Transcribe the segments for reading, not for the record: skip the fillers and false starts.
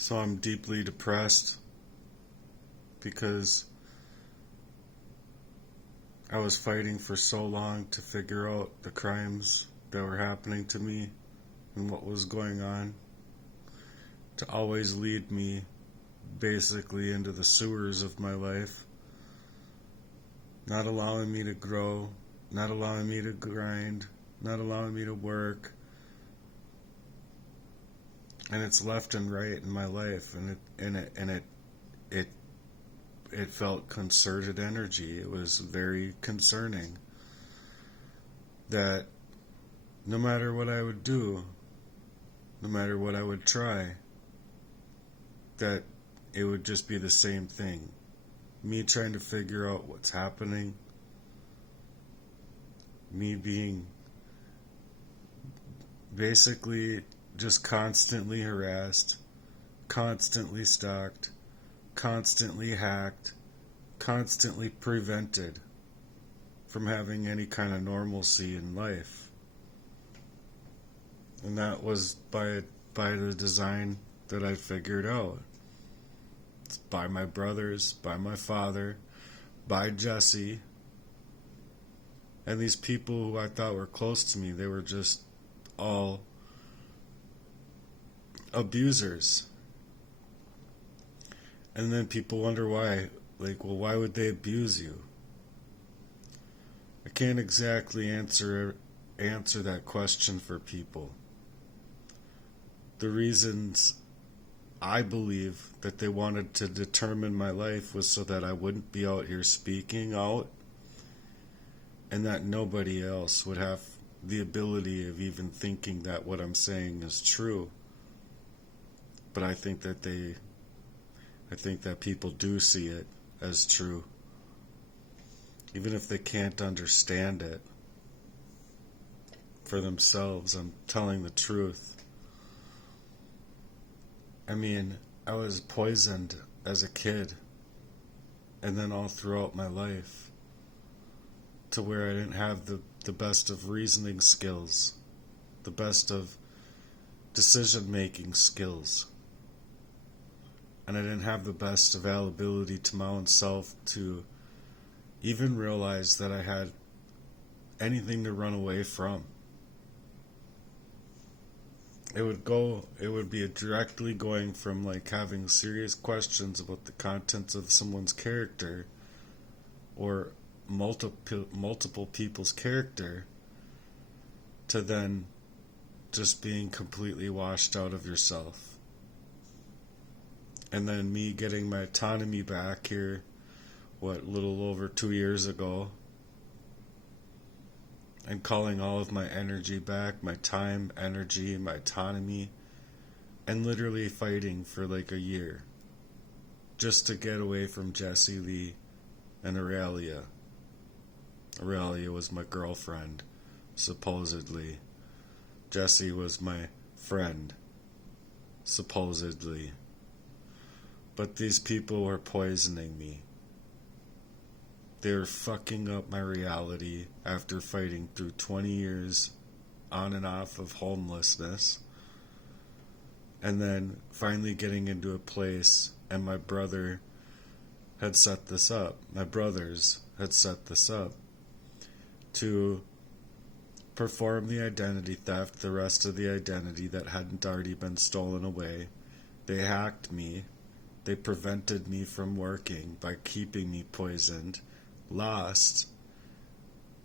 So I'm deeply depressed because I was fighting for so long to figure out the crimes that were happening to me and what was going on, to always lead me basically into the sewers of my life, not allowing me to grow, not allowing me to grind, not allowing me to work. And it's left and right in my life, and it felt concerted energy. It was very concerning that no matter what I would do, no matter what I would try, that it would just be the same thing. Me trying to figure out what's happening, me being basically just constantly harassed, constantly stalked, constantly hacked, constantly prevented from having any kind of normalcy in life. And that was by the design that I figured out. It's by my brothers, by my father, by Jesse, and these people who I thought were close to me. They were just all abusers. And then people wonder why. Like, well, why would they abuse you? I can't exactly answer that question for people. The reasons I believe that they wanted to determine my life was so that I wouldn't be out here speaking out, and that nobody else would have the ability of even thinking that what I'm saying is true. But I think that people do see it as true, even if they can't understand it for themselves. I'm telling the truth. I mean, I was poisoned as a kid, and then all throughout my life, to where I didn't have the best of reasoning skills, the best of decision-making skills. And I didn't have the best availability to my own self to even realize that I had anything to run away from. It would be directly going from like having serious questions about the contents of someone's character or multiple people's character to then just being completely washed out of yourself. And then me getting my autonomy back here, little over 2 years ago, and calling all of my energy back, my time, energy, my autonomy, and literally fighting for like a year just to get away from Jesse Lee and Aurelia. Aurelia was my girlfriend, supposedly. Jesse was my friend, supposedly. But these people were poisoning me. They were fucking up my reality after fighting through 20 years on and off of homelessness. And then finally getting into a place, and my brother had set this up. My brothers had set this up to perform the identity theft, the rest of the identity that hadn't already been stolen away. They hacked me. They prevented me from working by keeping me poisoned, lost,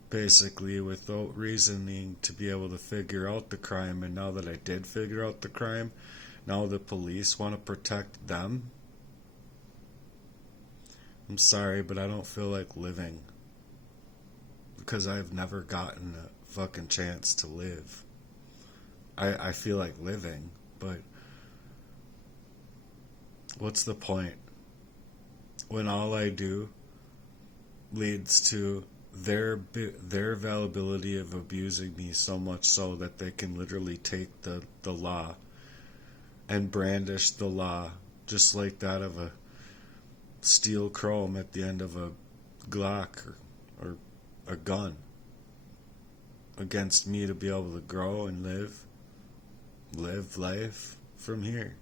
basically without reasoning to be able to figure out the crime. And now that I did figure out the crime, now the police want to protect them. I'm sorry, but I don't feel like living, because I've never gotten a fucking chance to live. I feel like living, but what's the point when all I do leads to their availability of abusing me, so much so that they can literally take the law and brandish the law just like that of a steel chrome at the end of a Glock or a gun against me to be able to grow and live life from here.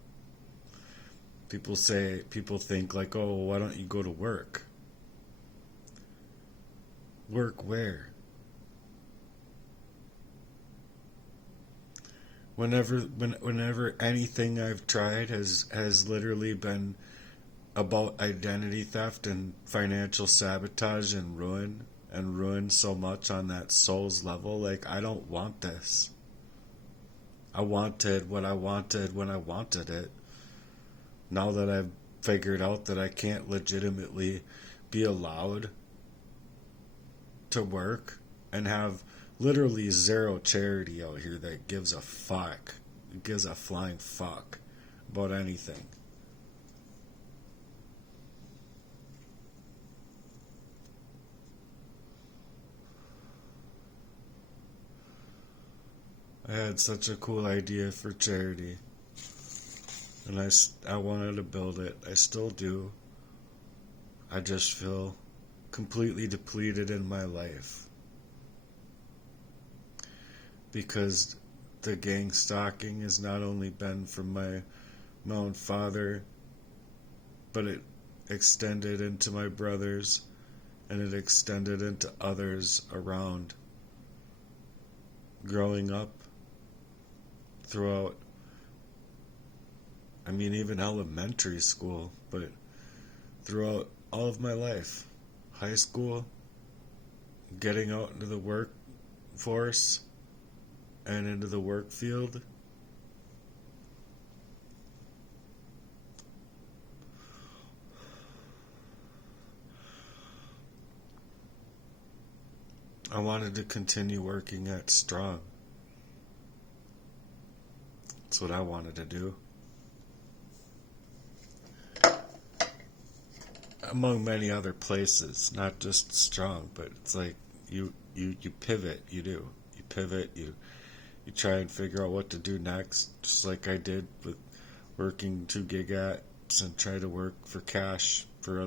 People think like, oh, why don't you go to work? Work where? Whenever anything I've tried has literally been about identity theft and financial sabotage and ruin so much on that soul's level, like, I don't want this. I wanted what I wanted when I wanted it. Now that I've figured out that I can't legitimately be allowed to work and have literally zero charity out here that gives a fuck, gives a flying fuck about anything. I had such a cool idea for charity, and I wanted to build it. I still do. I just feel completely depleted in my life because the gang stalking has not only been from my own father, but it extended into my brothers, and it extended into others around. Growing up, throughout, I mean, even elementary school, but throughout all of my life, high school, getting out into the workforce and into the work field, I wanted to continue working at Strong. That's what I wanted to do. Among many other places, not just Strong, but it's like you pivot, you pivot, you try and figure out what to do next, just like I did with working 2 gig apps and try to work for cash for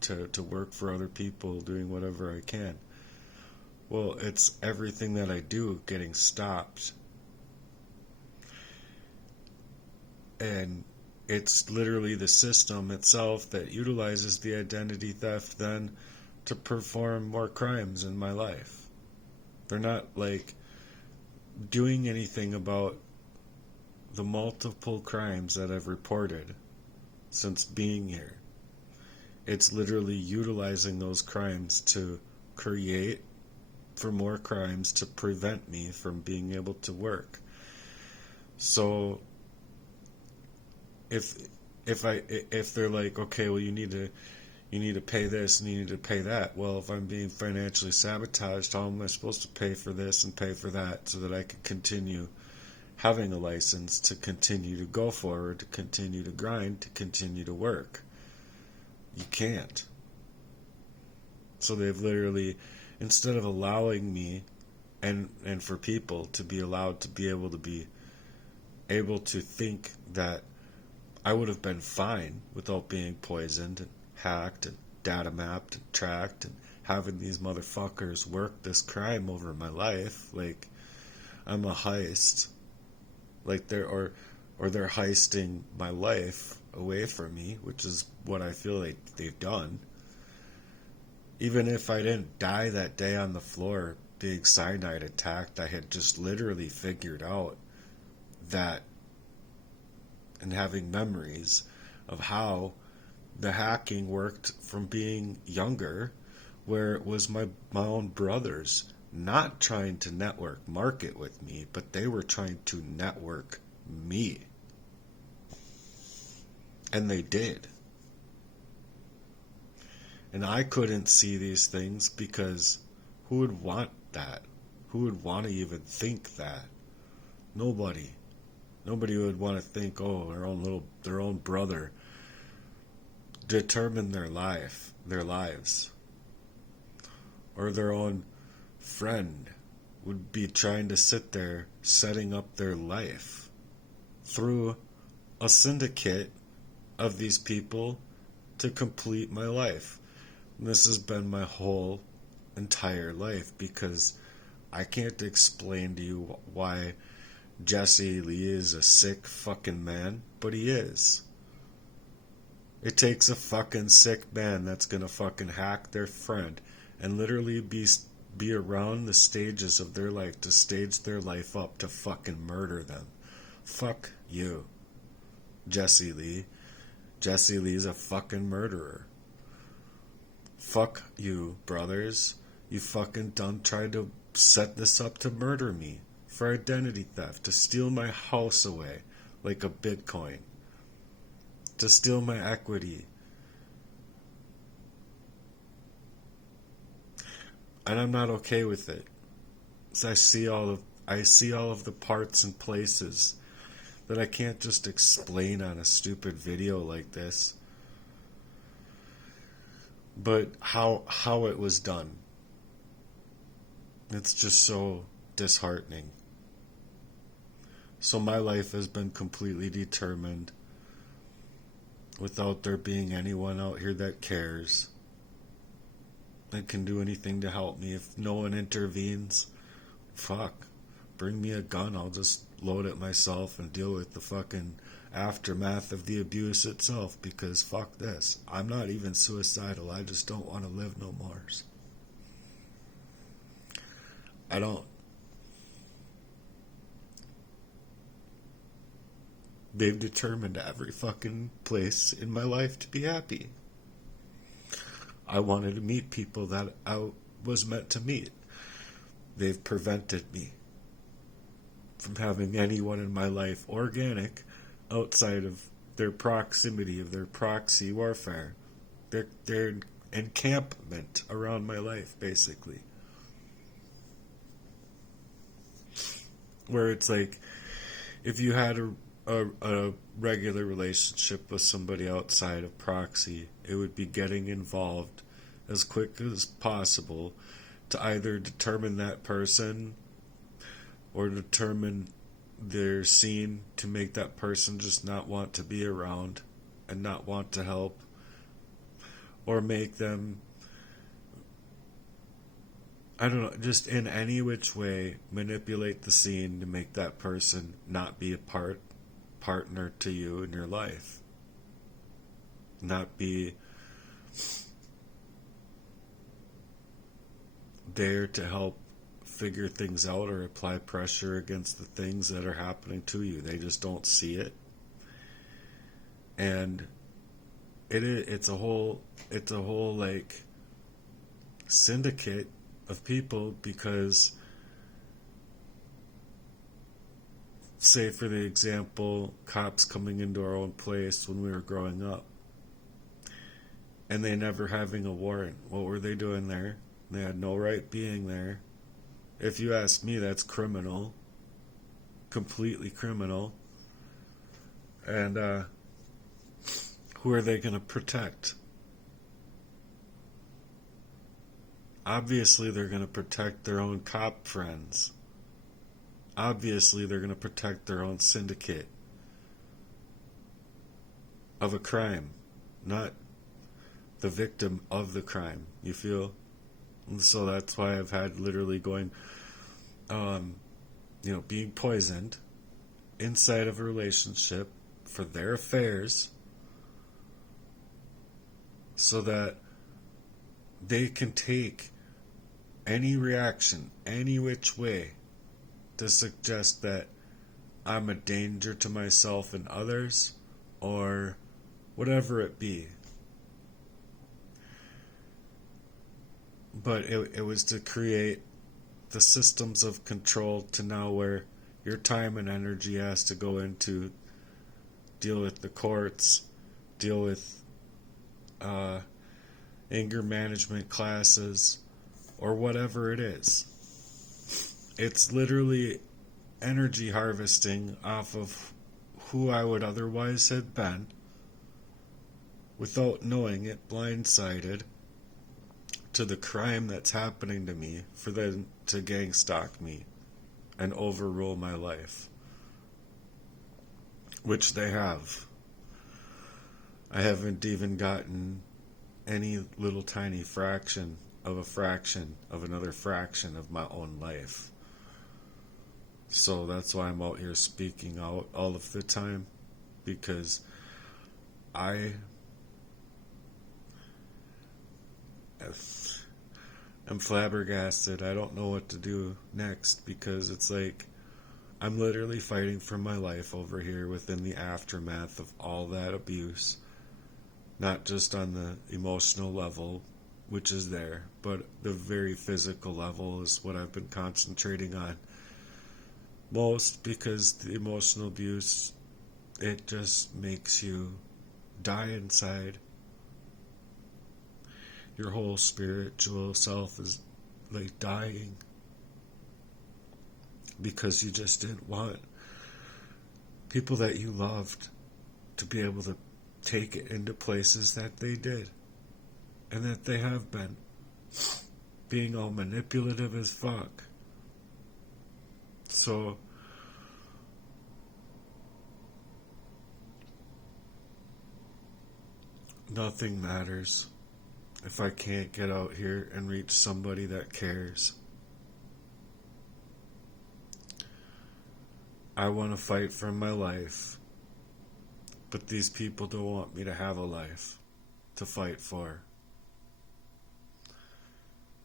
to work for other people, doing whatever I can. Well, it's everything that I do getting stopped. And it's literally the system itself that utilizes the identity theft then to perform more crimes in my life. They're not like doing anything about the multiple crimes that I've reported since being here. It's literally utilizing those crimes to create for more crimes to prevent me from being able to work. So if they're like, okay, well, you need to pay this and you need to pay that. Well, if I'm being financially sabotaged, how am I supposed to pay for this and pay for that so that I can continue having a license to continue to go forward, to continue to grind, to continue to work? You can't. So they've literally, instead of allowing me and for people to be allowed to be able to think that I would have been fine without being poisoned and hacked and data mapped and tracked and having these motherfuckers work this crime over my life. Like, I'm a heist. Like, they're heisting my life away from me, which is what I feel like they've done. Even if I didn't die that day on the floor being cyanide attacked, I had just literally figured out that, and having memories of how the hacking worked from being younger, where it was my own brothers not trying to network market with me, but they were trying to network me. And they did. And I couldn't see these things because who would want that? Who would want to even think that? Nobody. Nobody would want to think, oh, their own brother determined their lives. Or their own friend would be trying to sit there setting up their life through a syndicate of these people to complete my life. And this has been my whole entire life, because I can't explain to you why Jesse Lee is a sick fucking man, but he is. It takes a fucking sick man that's gonna fucking hack their friend and literally be around the stages of their life to stage their life up to fucking murder them. Fuck you, Jesse Lee. Jesse Lee's a fucking murderer. Fuck you, brothers. You fucking done tried to set this up to murder me for identity theft, to steal my house away like a Bitcoin, to steal my equity. And I'm not okay with it. So I see all of the parts and places that I can't just explain on a stupid video like this. But how it was done, it's just so disheartening. So my life has been completely determined without there being anyone out here that cares, that can do anything to help me. If no one intervenes, fuck, bring me a gun, I'll just load it myself and deal with the fucking aftermath of the abuse itself, because fuck this. I'm not even suicidal, I just don't want to live no more. I don't. They've determined every fucking place in my life to be happy. I wanted to meet people that I was meant to meet. They've prevented me from having anyone in my life organic outside of their proximity, of their proxy warfare, their encampment around my life, basically. Where it's like, if you had a regular relationship with somebody outside of proxy, it would be getting involved as quick as possible to either determine that person or determine their scene, to make that person just not want to be around and not want to help, or make them, I don't know, just in any which way manipulate the scene to make that person not be a partner to you in your life, not be there to help figure things out or apply pressure against the things that are happening to you. They just don't see it. And it's a whole like syndicate of people, because say for the example, cops coming into our own place when we were growing up and they never having a warrant. What were they doing there? They had no right being there. If you ask me, that's criminal. Completely criminal. And who are they going to protect? Obviously, they're going to protect their own cop friends. Obviously, they're going to protect their own syndicate of a crime, not the victim of the crime. You feel? And so that's why I've had literally going, being poisoned inside of a relationship for their affairs, so that they can take any reaction, any which way, to suggest that I'm a danger to myself and others, or whatever it be. But it was to create the systems of control to now where your time and energy has to go into deal with the courts, deal with anger management classes, or whatever it is. It's literally energy harvesting off of who I would otherwise have been, without knowing it, blindsided to the crime that's happening to me, for them to gang stalk me and overrule my life, which they have. I haven't even gotten any little tiny fraction of another fraction of my own life. So that's why I'm out here speaking out all of the time, because I I'm flabbergasted. I don't know what to do next because it's like I'm literally fighting for my life over here within the aftermath of all that abuse. Not just on the emotional level, which is there, but the very physical level is what I've been concentrating on most, because the emotional abuse, it just makes you die inside. Your whole spiritual self is like dying because you just didn't want people that you loved to be able to take it into places that they did and that they have been, being all manipulative as fuck. So nothing matters if I can't get out here and reach somebody that cares. I want to fight for my life, but these people don't want me to have a life to fight for.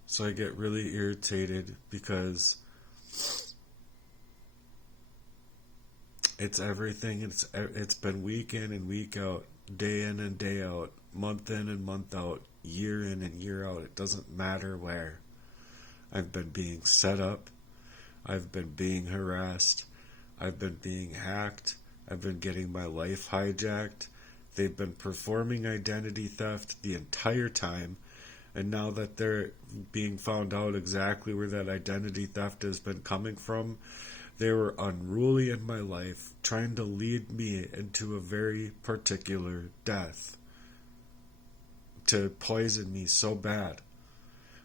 So I get really irritated because it's everything. It's been week in and week out, day in and day out, month in and month out, year in and year out. It doesn't matter where. I've been being set up. I've been being harassed. I've been being hacked. I've been getting my life hijacked. They've been performing identity theft the entire time. And now that they're being found out exactly where that identity theft has been coming from, they were unruly in my life, trying to lead me into a very particular death, to poison me so bad,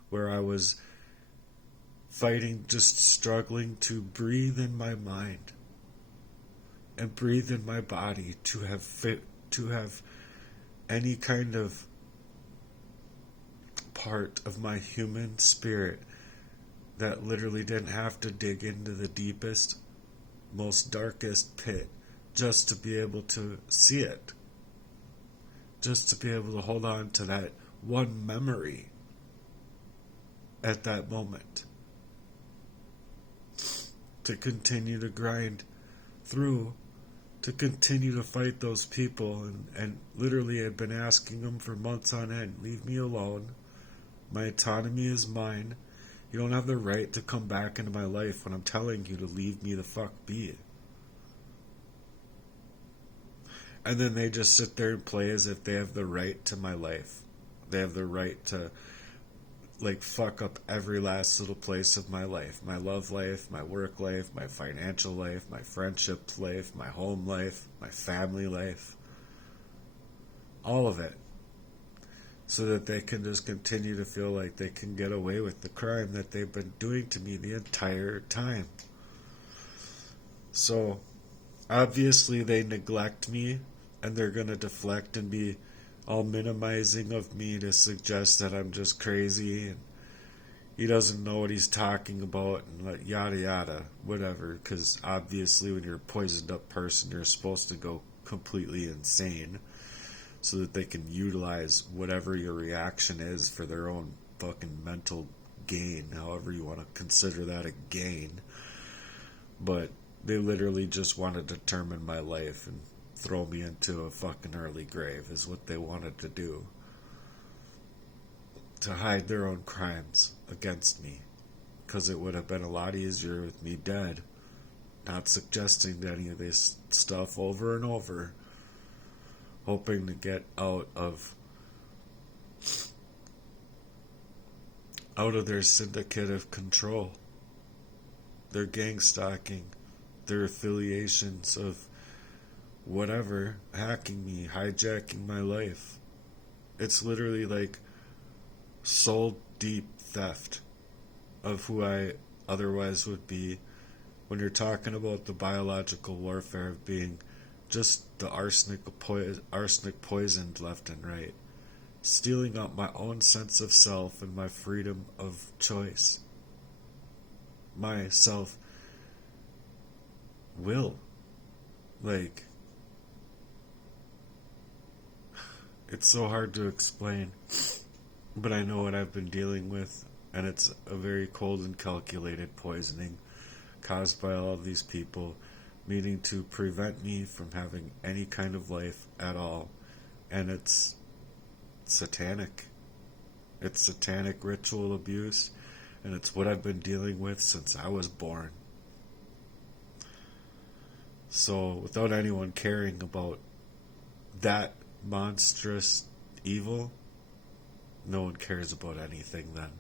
where I was fighting, just struggling to breathe in my mind and breathe in my body, to have any kind of part of my human spirit that literally didn't have to dig into the deepest, most darkest pit just to be able to see it. Just to be able to hold on to that one memory at that moment. To continue to grind through, to continue to fight those people, and literally I've been asking them for months on end, leave me alone. My autonomy is mine. You don't have the right to come back into my life when I'm telling you to leave me the fuck be. And then they just sit there and play as if they have the right to my life. They have the right to fuck up every last little place of my life. My love life, my work life, my financial life, my friendship life, my home life, my family life. All of it. So that they can just continue to feel like they can get away with the crime that they've been doing to me the entire time. So, obviously they neglect me, and they're going to deflect and be all minimizing of me to suggest that I'm just crazy and he doesn't know what he's talking about and yada yada, whatever, because obviously when you're a poisoned up person, you're supposed to go completely insane, so that they can utilize whatever your reaction is for their own fucking mental gain, however you want to consider that a gain. But they literally just want to determine my life and throw me into a fucking early grave is what they wanted to do. To hide their own crimes against me. Because it would have been a lot easier with me dead. Not suggesting any of this stuff over and over, hoping to get out of their syndicate of control, their gang stalking, their affiliations of whatever, hacking me, hijacking my life. It's literally like soul deep theft of who I otherwise would be, when you're talking about the biological warfare of being just the arsenic poisoned left and right, stealing up my own sense of self and my freedom of choice, my self will. It's so hard to explain. But I know what I've been dealing with, and it's a very cold and calculated poisoning caused by all of these people, meaning to prevent me from having any kind of life at all. And it's satanic. It's satanic ritual abuse, and it's what I've been dealing with since I was born. So, without anyone caring about that monstrous evil, no one cares about anything then.